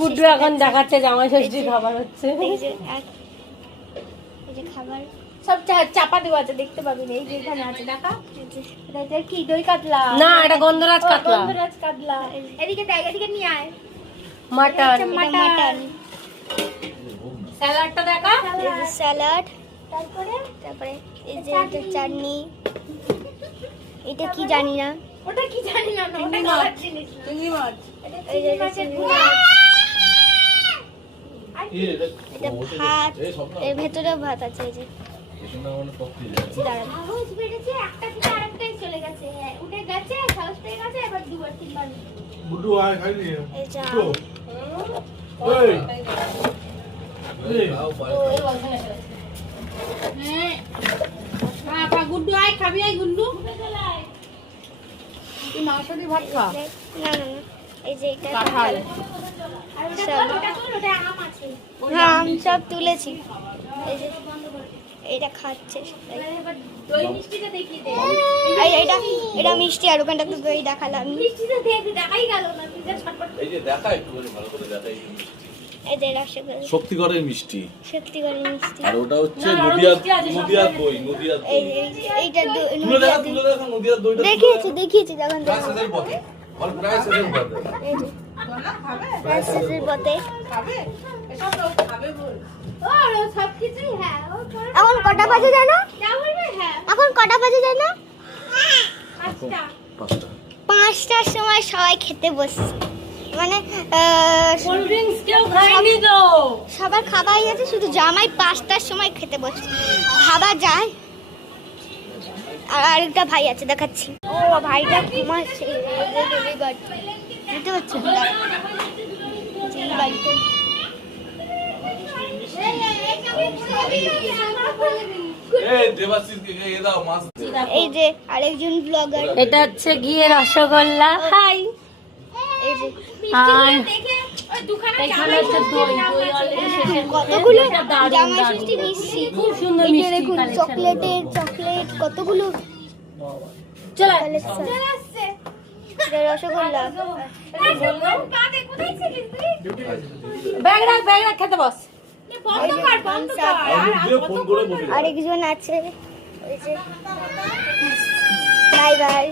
গুড্ডু এখন দেখাচ্ছে জামাই ষষ্ঠীর খাবার হচ্ছে। এই যে খাবার সব চাপা দেওয়া আছে, দেখতে পাবেন। এই যে এখানে আছে, দেখা এটা কি দই কাতলা না, এটা গন্ধরাজ কাতলা। গন্ধরাজ কাতলা। এদিকে দেখ, এদিকে নিয়ে আয়। মাটন। মাটন। স্যালাডটা দেখা। এই যে স্যালাড, তারপরে এই যে এটা চাটনি। এটা কি জানি না, ওটা কি জানি না, ওটা খাবার জিনিস না। চিংড়ি মাছ। এই যে এটা চিংড়ি মাছ। এটা ভাত, এর ভেতরে ভাত আছে। এই যে সাহস বেড়েছে, একটা থেকে আরেকটাই চলে গেছে, উঠে গেছে, সাহস পেয়ে গেছে, এবার দুবার তিনবার গুড্ডু আয় খাই নি। এই যা ওই গুড্ডু আয়, খাবি? আয় গুড্ডু, তুই মাংস দিয়ে ভাত খা। না না না, এই যে এটা কাঁঠাল। আর ওটা তোল, ওটা আম আছে। হ্যাঁ, আম সব তুলেছি। এই যে এটা খাচ্ছে এবার দই মিষ্টিটা দেখিয়ে দে। এটা মিষ্টি, আর ওখানটা তো দই দেখালাম। মিষ্টিটা দেখাই গেল না, তুই যা ছটফট। এই যে দেখা একটু ভালো করে দেখা। এই যে রসগোল্লা, শক্তিগড়ের মিষ্টি, সত্যিকারের মিষ্টি। আর ওটা হচ্ছে না, আরো নদিয়ার মিষ্টি আছে, নদিয়ার সব দই, নদিয়ার দই। এইটা তুলে দেখা, তুলে দেখা নদিয়ার দইটা। দেখিয়েছি যখন প্রায় শেষের পথে, আর প্রায় শেষের পথে। এই যে শেষের পথে। এখন কটা বাজে জানো? এখন কটা বাজে জানো? 5টার সময় সবাই খেতে বসছে। মানে কোল্ড ড্রিঙ্কস কেউ খায়নি তো। সবার খাবার আছে, শুধু জামাই 5টার সময় খেতে বসছে। ভাবা যায়। আর আরেকটা ভাই আছে, দেখাচ্ছি। ও ভাইটা ঘুমাচ্ছে, বুঝতে পারছো? বাড়িতে এই দেবাশিসকে এ দাও মাছ। এই যে আরেকজন ব্লগার, এটা হচ্ছে গিয়ে রসগোল্লা। হাই। এই যে আর এখানে হচ্ছে দই। দই অলরেডি শেষের পথে। কতগুলো এটা দারুণ, জামাই দারুণ। ষষ্ঠী মিষ্টি, খুব সুন্দর এই যে মিষ্টি দেখুন, collection। চকলেট কতগুলো চলে কালেকশন। রসগোল্লা, ব্যাগ রাখ, খেতে বস। ফোন করে বসে। আরেকজন আছে, ওই যে বাই বাই।